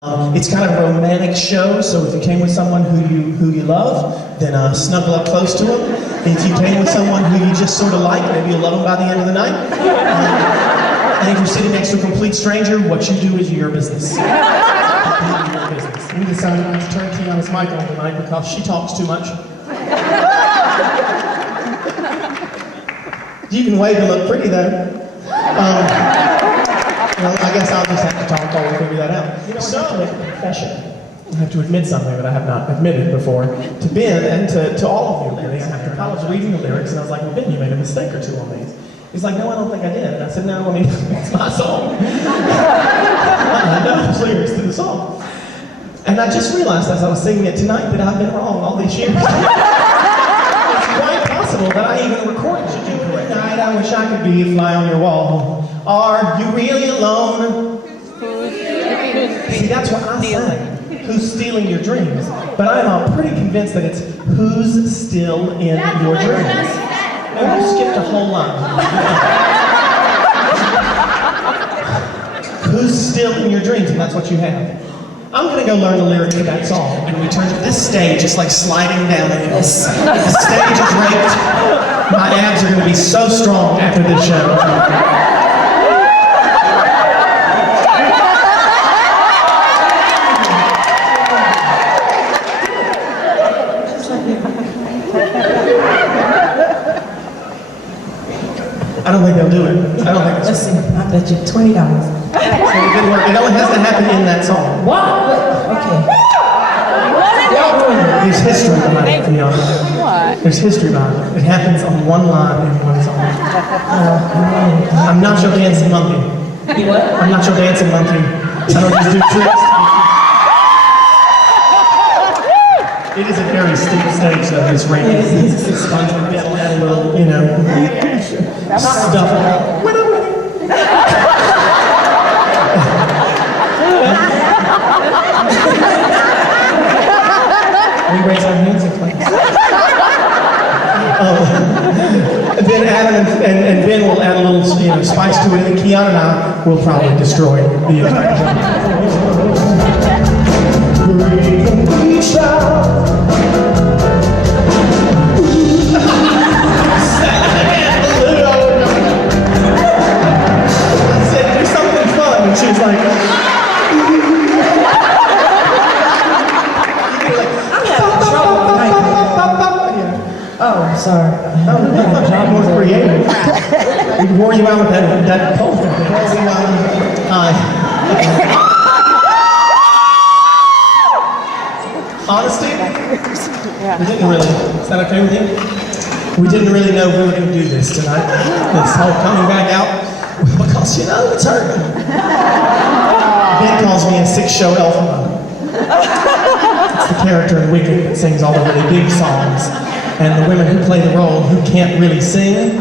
It's kind of a romantic show, so if you came with someone who you love, then snuggle up close to them. If you came with someone who you just sort of like, maybe you'll love them by the end of the night. And if you're sitting next to a complete stranger, what you do is your business. Your business. We decided not to turn Tiana's mic on tonight because she talks too much. You can wave and look pretty though. Well, I guess I'll just have to talk while we figure that out. You know, so, I have to make a confession. I have to admit something that I have not admitted before to Ben and to all of you. Really. After college, reading the lyrics, and I was like, well, Ben, you made a mistake or two on these. He's like, no, I don't think I did. And I said, no, I mean, it's my song. I know those lyrics to the song. And I just realized as I was singing it tonight that I've been wrong all these years. It's quite possible that I even recorded you correct. Night, I wish I could be a fly on your wall. Are you really alone? See, that's what I sang. Who's stealing your dreams? But I'm pretty convinced that it's who's still in your dreams. No, you skipped a whole line. Who's still in your dreams? And that's what you have. I'm going to go learn the lyrics to that song. And we turn to this stage, just like sliding down. The stage is raped. My abs are going to be so strong after this show. I don't think they'll do it. I don't think. Let's see. I bet you $20. So it didn't work. It only has to happen in that song. What? Okay. Y'all doing it. There's history behind it, to be honest. What? There's history behind it. It happens on one line in one song. I'm not your dancing monkey. You what? I'm not your dancing monkey. I don't just do tricks. It is a very steep stage, though, this rain. It's fun to get a little, you know, stuff. We raise our hands in place. And then Adam and Ben will add a little, you know, spice to it, and Kiana and I will probably destroy the entire She was like, Oh, sorry. I'm more creative. We wore you out with that pole. Honesty? We didn't really, is that okay with you? We didn't really know we were going to do this tonight. This whole coming back out. Because, you know, it's hurting. Ben calls me a six-show alpha. It's the character in Wicked that sings all the really big songs. And the women who play the role, who can't really sing,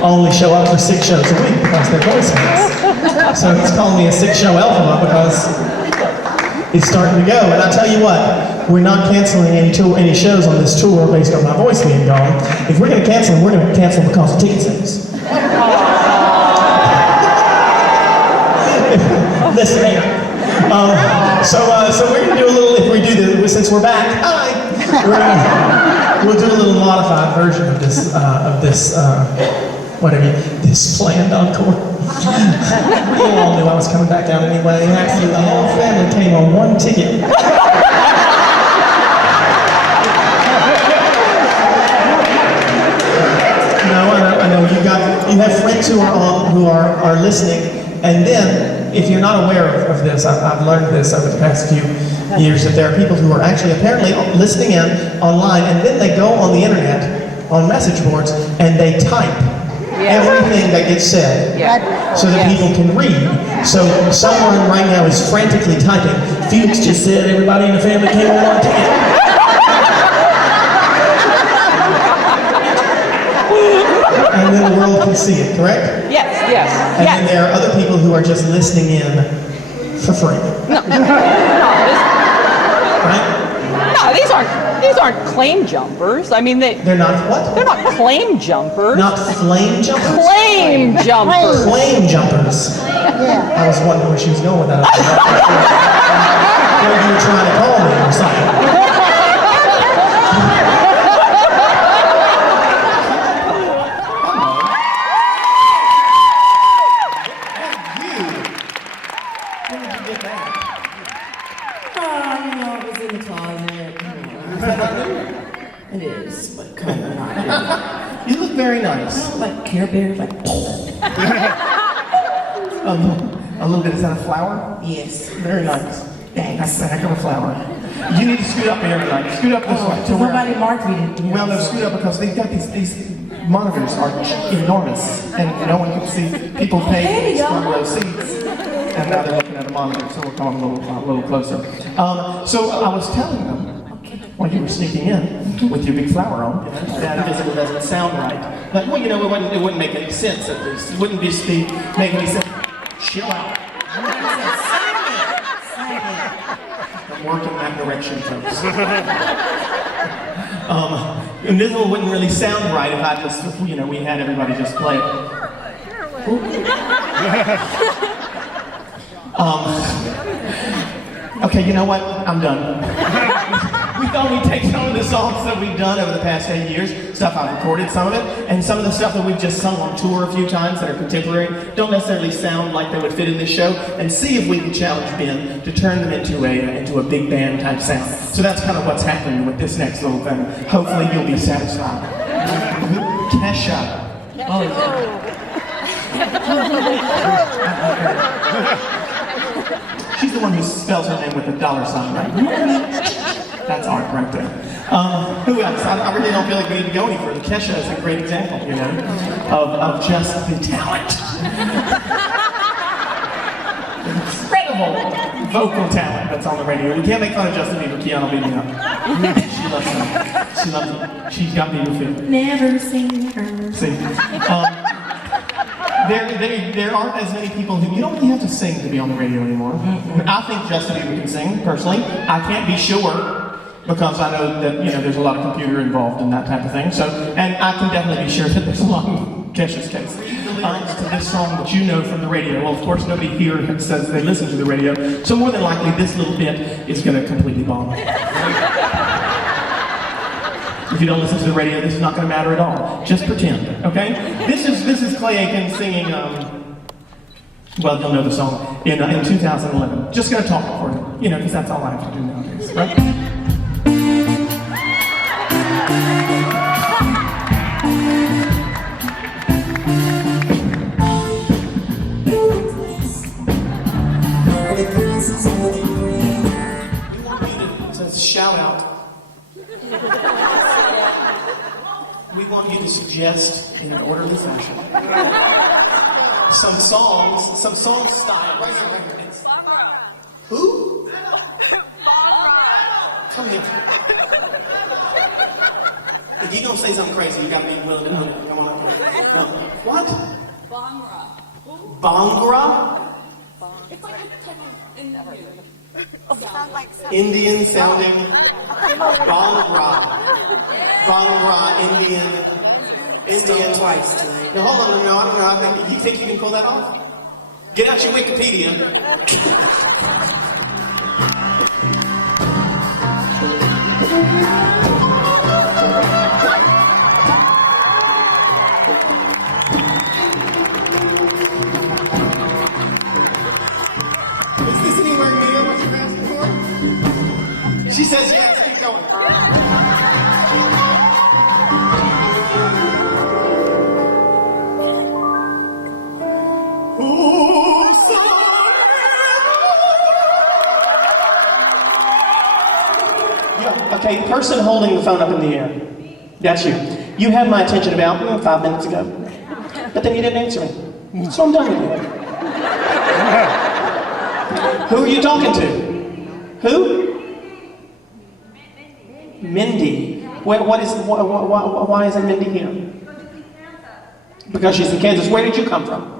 only show up for 6 shows a week because they're voicemakers. So he's calling me a six-show alpha because it's starting to go. And I tell you what, we're not canceling any shows on this tour based on my voice being gone. If we're going to cancel them, we're going to cancel them because of ticket sales. Listen here. So we're going to do a little, if we do this, since we're back, we'll do a little modified version of this planned encore. You all knew I was coming back out anyway. Actually, the whole family came on one ticket. No, I know you have friends who are listening. And then, if you're not aware of this, I've learned this over the past few years, that there are people who are actually apparently listening in online, and then they go on the internet, on message boards, and they type everything that gets said so that people can read. So someone right now is frantically typing, Felix just said everybody in the family came on one ticket. And then the world can see it, correct? Yes. And then there are other people who are just listening in for free. Right? No, these aren't claim jumpers. I mean, they're not what? They're not claim jumpers. Not flame jumpers? Claim jumpers. Flame jumpers. Yeah. I was wondering where she was going with that. phone trying to call me or something. It was in the closet. It is, but kind of not. You look very nice. Like Care Bears, like. A little bit, is that a flower? Yes. Very nice. Thanks. That's a heck of a flower. You need to scoot up here tonight. Scoot up this way. So nobody marked me to. Well, no, scoot up because they've got these monitors are enormous, and no one can see people paying these front row seats, and now they're looking at a monitor, so we're coming a little closer. So I was telling them when you were sneaking in with your big flower on, that visible doesn't sound right. Like, well, you know, it wouldn't make any sense at least. It wouldn't just make any sense. Chill out. I'm working that direction, folks. Invisible wouldn't really sound right if I just, you know, we had everybody just play it. Okay, you know what? I'm done. We thought we'd take some of the songs that we've done over the past 8 years, stuff I've recorded, some of it, and some of the stuff that we've just sung on tour a few times that are contemporary, don't necessarily sound like they would fit in this show, and see if we can challenge Ben to turn them into a big band type sound. So that's kind of what's happening with this next little thing. Hopefully you'll be satisfied. Kesha. Oh, yeah. She's the one who spells her name with a $sign, right? That's art right there. Who else? I really don't feel like we need to go any further. Kesha is a great example, you know, of just the talent. Incredible vocal talent that's on the radio. We can't make fun of Justin Bieber. Keanu beat me up. She loves him. She loves him. She's got Bieber fever. Never seen her. See? There aren't as many people who, you don't really have to sing to be on the radio anymore. I think Justin Bieber can sing, personally. I can't be sure, because I know that, you know, there's a lot of computer involved in that type of thing. So, and I can definitely be sure that there's a lot in Kesha's case. To this song that you know from the radio. Well, of course, nobody here says they listen to the radio, so more than likely this little bit is going to completely bomb. If you don't listen to the radio, this is not going to matter at all. Just pretend, okay? This is Clay Aiken singing, well, you'll know the song, in 2011. Just going to talk for you know, because that's all I have to do nowadays, right? Shout out. We want you to suggest in an orderly fashion some songs style. Right here. Who? Come here. If you don't say something crazy, you gotta be willing to know it. Come on. No. What? Bangra. Bangra? It's like a type of Indian sounding Bangra. Bangra, Indian. Twice. No, hold on, no, I don't know. You think you can pull that off? Get out your Wikipedia. Is this anywhere near what you're asking for? She says yes, keep going. Okay, the person holding the phone up in the air. That's you. You had my attention about 5 minutes ago. But then you didn't answer me. So I'm done with you. Who are you talking to? Who? Mindy. Why isn't Mindy here? Because she's in Kansas. Where did you come from?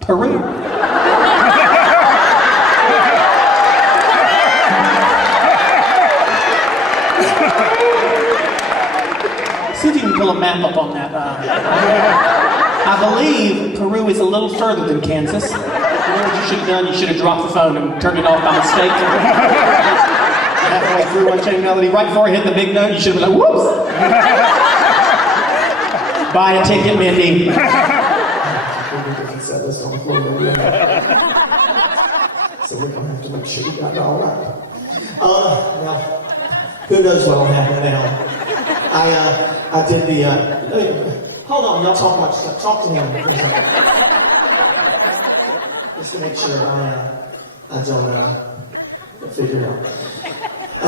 Peru. See if you can pull a map up on that. I believe Peru is a little further than Kansas. You know what you should have done? You should have dropped the phone and turned it off by mistake. Halfway through Unchained Melody, right before I hit the big note, you should have been like, whoops! Buy a ticket, Mindy. So we're gonna have to make sure we got it all right. Now, who knows what'll happen now? I did the, hold on, y'all talk much stuff. Talk to him for a second. Just to make sure I don't figure it out. I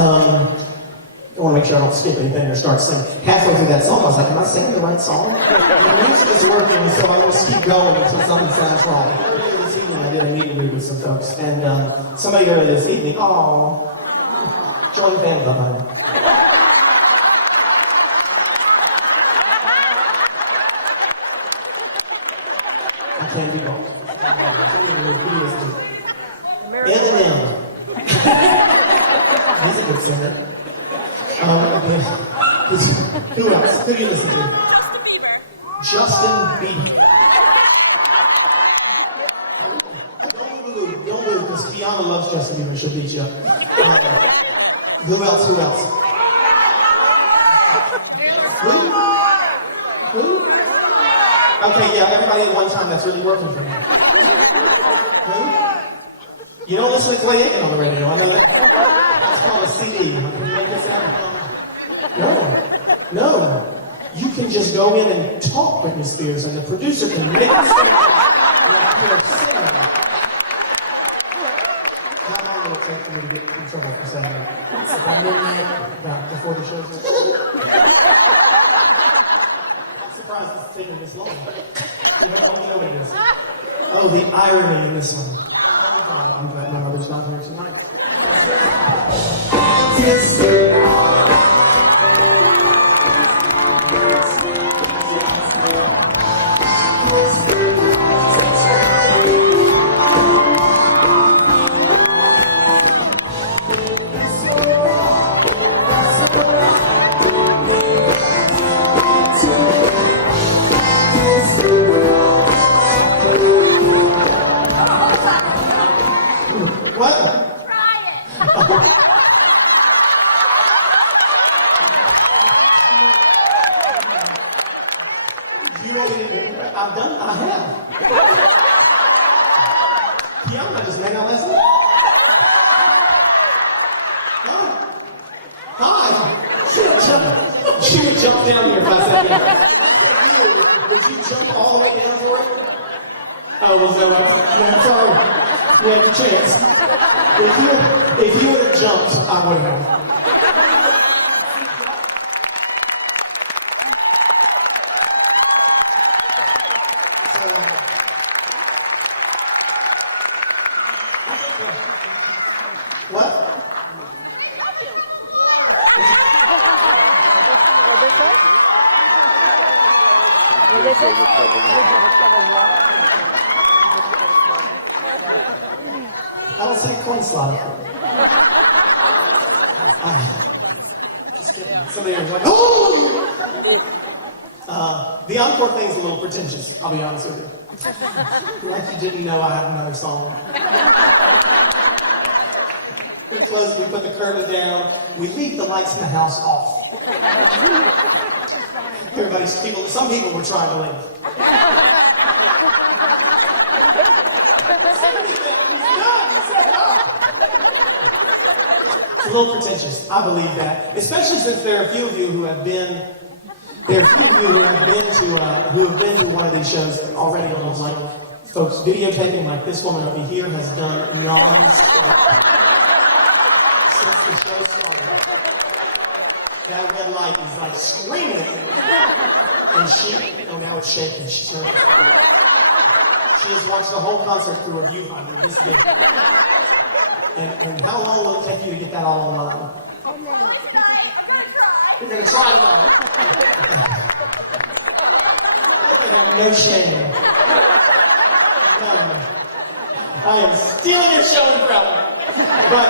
want to make sure I don't skip anything or start singing. Halfway through that song, I was like, am I singing the right song? The music is working, so I'm going to keep going until something sounds wrong. Earlier this evening, I did a meet and greet with some folks, and somebody earlier this evening, join the band behind me. I can't do both. Eminem. He's a good singer. Who else? Who do you listen to? Justin Bieber. Don't move, because Kiana loves Justin Bieber. She'll beat you up. Who else? Who? Okay, yeah, everybody at one time, that's really working for me. Who? You don't listen to Clay Aiken on the radio, I know that. That's called a CD. No. You can just go in and talk Britney Spears, and the producer can make it sound like you're singing. How long will it take for me to get in trouble for saying that? It's about midnight. About before the show's over. I'm surprised it's taking this long. You know what it is. Oh, the irony in this one. I'm glad my mother's not here tonight. What? You want me to do it? I have. Kiana just made out last night. Hi. She would jump down here if I said that. Would you jump all the way down for it? Oh, well, no, I'm sorry. You had the chance. If you would have jumped, I would have. What? I don't say coin slot. Just kidding. Somebody was like, oh! The encore thing's a little pretentious, I'll be honest with you. Like you didn't know I had another song. We put the curtain down, we leave the lights in the house off. Some people were trying to leave. It's a little pretentious. I believe that, especially since there are a few of you who have been. There are a few of you who have been to one of these shows already. Almost like folks videotaping, like this woman over here has done non-stop since the show started. That red light is like screaming at me, and now it's shaking. She's nervous. She has watched the whole concert through a viewfinder this big. And how long will it take you to get that all online? You're going to try tonight. I have no shame. I am stealing your show umbrella. But